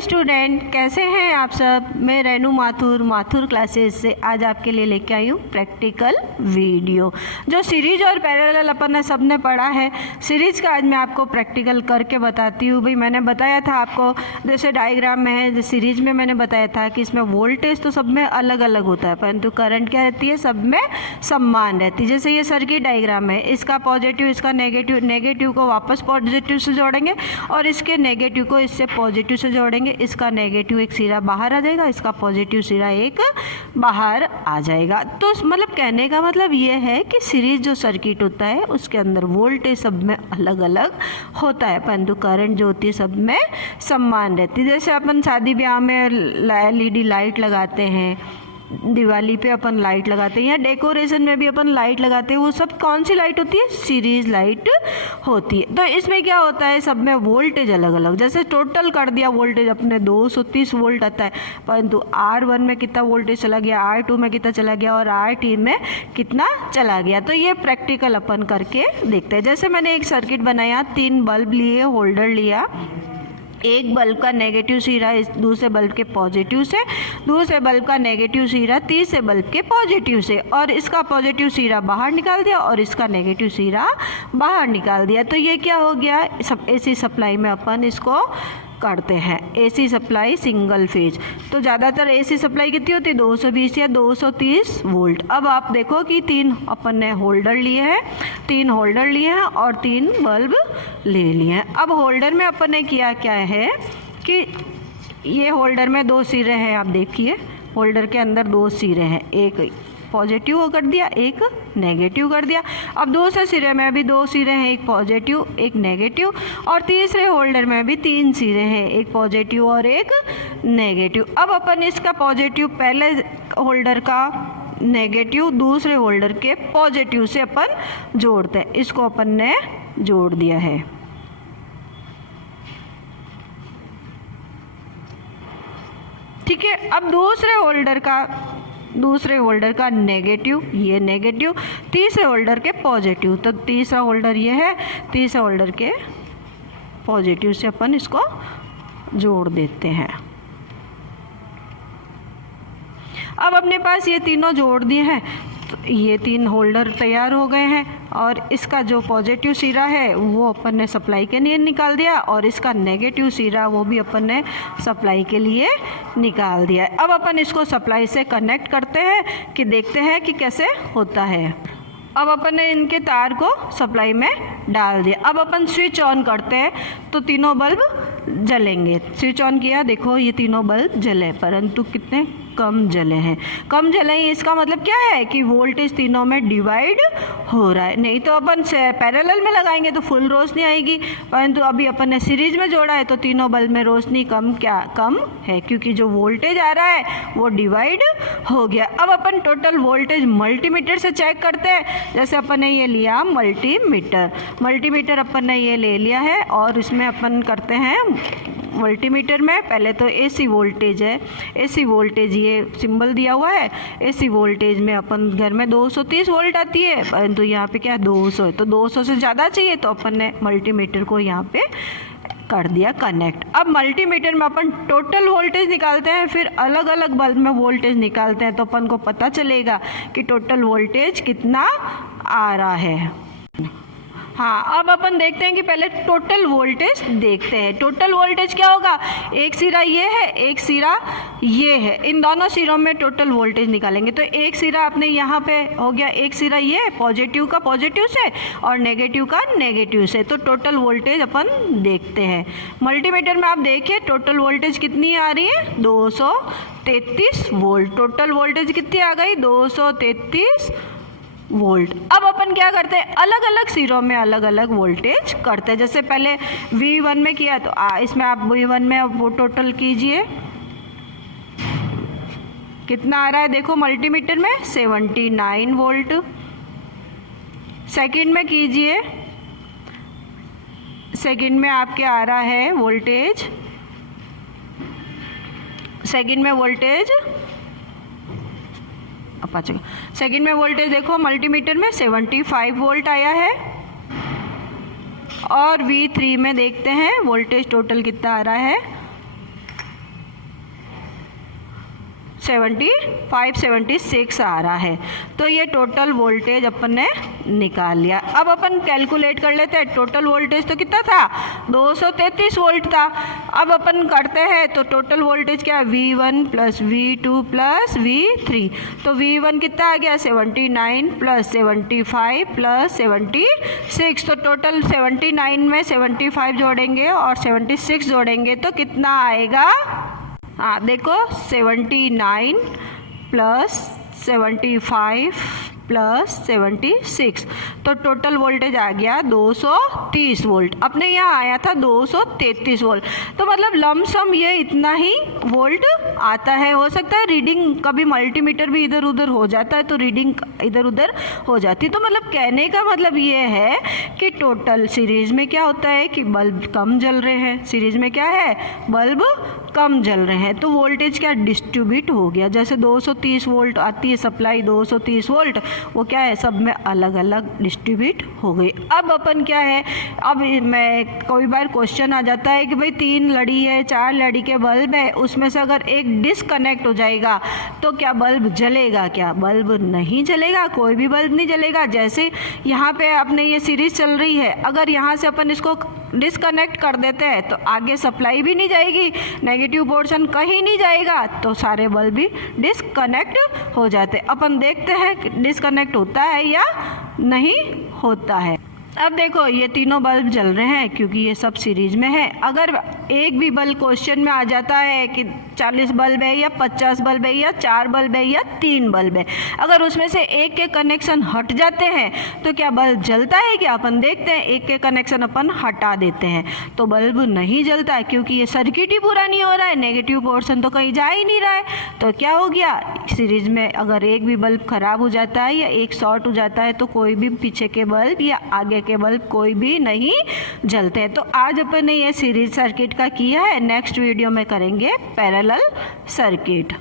Student, कैसे हैं आप सब। मैं रेनू माथुर क्लासेस से आज आपके लिए लेके आई हूँ प्रैक्टिकल वीडियो। जो सीरीज और पैरेलल अपन ने सब ने पढ़ा है, सीरीज का आज मैं आपको प्रैक्टिकल करके बताती हूँ। भाई मैंने बताया था आपको, जैसे डायग्राम में है, सीरीज में मैंने बताया था कि इसमें वोल्टेज तो सब में अलग अलग होता है, परंतु करंट क्या रहती है, सब में समान रहती है। जैसे ये सर्किट डायग्राम है, इसका पॉजिटिव इसका नेगेटिव, नेगेटिव को वापस पॉजिटिव से जोड़ेंगे और इसके नेगेटिव को इससे पॉजिटिव से जोड़ेंगे। इसका नेगेटिव एक सिरा बाहर आ जाएगा, इसका पॉजिटिव सिरा एक बाहर आ जाएगा। तो मतलब कहने का मतलब ये है कि सीरीज जो सर्किट होता है उसके अंदर वोल्टेज सब में अलग अलग होता है, परंतु करंट जो होती है सब में समान रहती है। जैसे अपन शादी ब्याह में LED लाइट लगाते हैं, दिवाली पे अपन लाइट लगाते हैं, या डेकोरेशन में भी अपन लाइट लगाते हैं, वो सब कौन सी लाइट होती है, सीरीज लाइट होती है। तो इसमें क्या होता है, सब में वोल्टेज अलग अलग। जैसे टोटल कर दिया वोल्टेज अपने 230 वोल्ट आता है, परंतु R1 में कितना वोल्टेज चला गया, R2 में कितना चला गया और R3 में कितना चला गया। तो ये प्रैक्टिकल अपन करके देखते हैं। जैसे मैंने एक सर्किट बनाया, 3 बल्ब लिए, होल्डर लिया, एक बल्ब का नेगेटिव सिरा इस दूसरे बल्ब के पॉजिटिव से, दूसरे बल्ब का नेगेटिव सिरा तीसरे बल्ब के पॉजिटिव से, और इसका पॉजिटिव सिरा बाहर निकाल दिया और इसका नेगेटिव सिरा बाहर निकाल दिया। तो ये क्या हो गया, सब AC सप्लाई में अपन इसको करते हैं। AC सप्लाई सिंगल फेज, तो ज़्यादातर AC सप्लाई कितनी होती है, 220 या 230 वोल्ट। अब आप देखो कि 3 अपन ने होल्डर लिए हैं, 3 होल्डर लिए हैं और 3 बल्ब ले लिए हैं। अब होल्डर में अपन ने किया क्या है कि ये होल्डर में 2 सिरे हैं, आप देखिए होल्डर के अंदर 2 सिरे हैं, एक पॉजिटिव कर दिया, एक नेगेटिव कर दिया। अब दूसरे सिरे में भी 2 सिरे हैं, एक पॉजिटिव एक नेगेटिव, और तीसरे होल्डर में भी 3 सिरे हैं, एक पॉजिटिव और एक नेगेटिव। अब अपन इसका पॉजिटिव पहले होल्डर का नेगेटिव दूसरे होल्डर के पॉजिटिव से अपन जोड़ते हैं। इसको अपन ने जोड़ दिया है। ठीक है, अब दूसरे होल्डर का नेगेटिव, ये नेगेटिव, तीसरे होल्डर के पॉजिटिव, तो तीसरा होल्डर ये है, तीसरे होल्डर के पॉजिटिव से अपन इसको जोड़ देते हैं। अब अपने पास ये तीनों जोड़ दिए हैं, तो ये 3 होल्डर तैयार हो गए हैं, और इसका जो पॉजिटिव सिरा है वो अपन ने सप्लाई के लिए निकाल दिया, और इसका नेगेटिव सिरा वो भी अपन ने सप्लाई के लिए निकाल दिया। अब अपन इसको सप्लाई से कनेक्ट करते हैं कि देखते हैं कि कैसे होता है। अब अपन ने इनके तार को सप्लाई में डाल दिया। अब अपन स्विच ऑन करते हैं तो तीनों बल्ब जलेंगे। स्विच ऑन किया, देखो ये तीनों बल्ब जले, परंतु कितने कम जले हैं। कम जले हैं, इसका मतलब क्या है कि वोल्टेज तीनों में डिवाइड हो रहा है। नहीं तो अपन पैरेलल में लगाएंगे तो फुल रोशनी आएगी, परंतु अभी अपन ने सीरीज में जोड़ा है तो तीनों बल्ब में रोशनी कम है, क्योंकि जो वोल्टेज आ रहा है वो डिवाइड हो गया। अब अपन टोटल वोल्टेज मल्टीमीटर से चेक करते हैं। जैसे अपन ने ये लिया मल्टीमीटर अपन ने ये ले लिया है, और इसमें अपन करते हैं मल्टीमीटर में पहले तो AC वोल्टेज है, AC वोल्टेज ये सिंबल दिया हुआ है। AC वोल्टेज में अपन घर में 230 वोल्ट आती है, परंतु यहाँ पे क्या है 200 है, तो 200 से ज़्यादा चाहिए, तो अपन ने मल्टीमीटर को यहाँ पे कर दिया कनेक्ट। अब मल्टीमीटर में अपन टोटल वोल्टेज निकालते हैं, फिर अलग अलग बल्ब में वोल्टेज निकालते हैं, तो अपन को पता चलेगा कि टोटल वोल्टेज कितना आ रहा है। हाँ, अब अपन देखते हैं कि पहले टोटल वोल्टेज देखते हैं। टोटल वोल्टेज क्या होगा, एक सिरा ये है, एक सिरा ये है, इन दोनों सिरों में टोटल वोल्टेज निकालेंगे। तो एक सिरा अपने यहाँ पे हो गया, एक सिरा ये पॉजिटिव का पॉजिटिव से और नेगेटिव का नेगेटिव से, तो टोटल वोल्टेज अपन देखते हैं। मल्टीमीटर में आप देखिए टोटल वोल्टेज कितनी आ रही है, 233 वोल्ट। टोटल वोल्टेज कितनी आ गई, 233 वोल्ट। अब अपन क्या करते हैं, अलग अलग सिरों में अलग अलग वोल्टेज करते हैं। जैसे पहले V1 में किया, तो इसमें आप V1 में वो टोटल कीजिए कितना आ रहा है, देखो मल्टीमीटर में 79 वोल्ट। सेकंड में कीजिए, सेकंड में आपके आ रहा है वोल्टेज, सेकंड में वोल्टेज सेकंड में वोल्टेज देखो मल्टीमीटर में 75 वोल्ट आया है, और V3 में देखते हैं वोल्टेज टोटल कितना आ रहा है, 76 आ रहा है। तो ये टोटल वोल्टेज अपन ने निकाल लिया। अब अपन कैलकुलेट कर लेते हैं। टोटल वोल्टेज तो कितना था, 233 वोल्ट था। अब अपन करते हैं तो टोटल वोल्टेज क्या है, V1 plus V2 plus V3। तो V1 कितना आ गया, 79 प्लस 75 प्लस 76। तो टोटल 79 में 75 जोड़ेंगे और 76 जोड़ेंगे तो कितना आएगा, हाँ देखो 79 प्लस 75 प्लस 76, तो टोटल वोल्टेज आ गया 230 वोल्ट। अपने यहाँ आया था 233 वोल्ट। तो मतलब लमसम ये इतना ही वोल्ट आता है। हो सकता है रीडिंग कभी मल्टीमीटर भी इधर उधर हो जाता है तो रीडिंग इधर उधर हो जाती है। तो मतलब कहने का मतलब ये है कि टोटल सीरीज में क्या होता है कि बल्ब कम जल रहे हैं। सीरीज में क्या है, बल्ब कम जल रहे हैं तो वोल्टेज क्या डिस्ट्रीब्यूट हो गया। जैसे 230 वोल्ट आती है सप्लाई, 230 वोल्ट वो क्या है सब में अलग अलग डिस्ट्रीब्यूट हो गई। अब अपन क्या है, अब मैं कोई बार क्वेश्चन आ जाता है कि भाई 3 लड़ी है, 4 लड़ी के बल्ब है, उसमें से अगर एक डिसकनेक्ट हो जाएगा तो क्या बल्ब जलेगा, क्या बल्ब नहीं जलेगा, कोई भी बल्ब नहीं जलेगा। जैसे यहाँ पे अपने ये सीरीज चल रही है, अगर यहाँ से अपन इसको डिसकनेक्ट कर देते हैं तो आगे सप्लाई भी नहीं जाएगी, नेगेटिव पोर्शन कहीं नहीं जाएगा, तो सारे बल्ब भी डिसकनेक्ट हो जाते। अपन देखते हैं कि डिसकनेक्ट होता है या नहीं होता है। अब देखो ये तीनों बल्ब जल रहे हैं क्योंकि ये सब सीरीज में है। अगर एक भी बल्ब क्वेश्चन में आ जाता है कि 40 बल्ब है या 50 बल्ब है या 4 बल्ब है या 3 बल्ब है, अगर उसमें से एक के कनेक्शन हट जाते हैं तो क्या बल्ब जलता है, क्या अपन देखते हैं एक के कनेक्शन अपन हटा देते हैं तो बल्ब नहीं जलता है क्योंकि ये सर्किट ही पूरा नहीं हो रहा है, नेगेटिव पोर्शन तो कहीं जा ही नहीं रहा है। तो क्या हो गया, सीरीज में अगर एक भी बल्ब खराब हो जाता है या एक शॉर्ट हो जाता है तो कोई भी पीछे के बल्ब या आगे के बल्ब कोई भी नहीं जलते हैं। तो आज अपन ने ये सीरीज सर्किट का किया है, नेक्स्ट वीडियो में करेंगे पैरेलल सर्किट।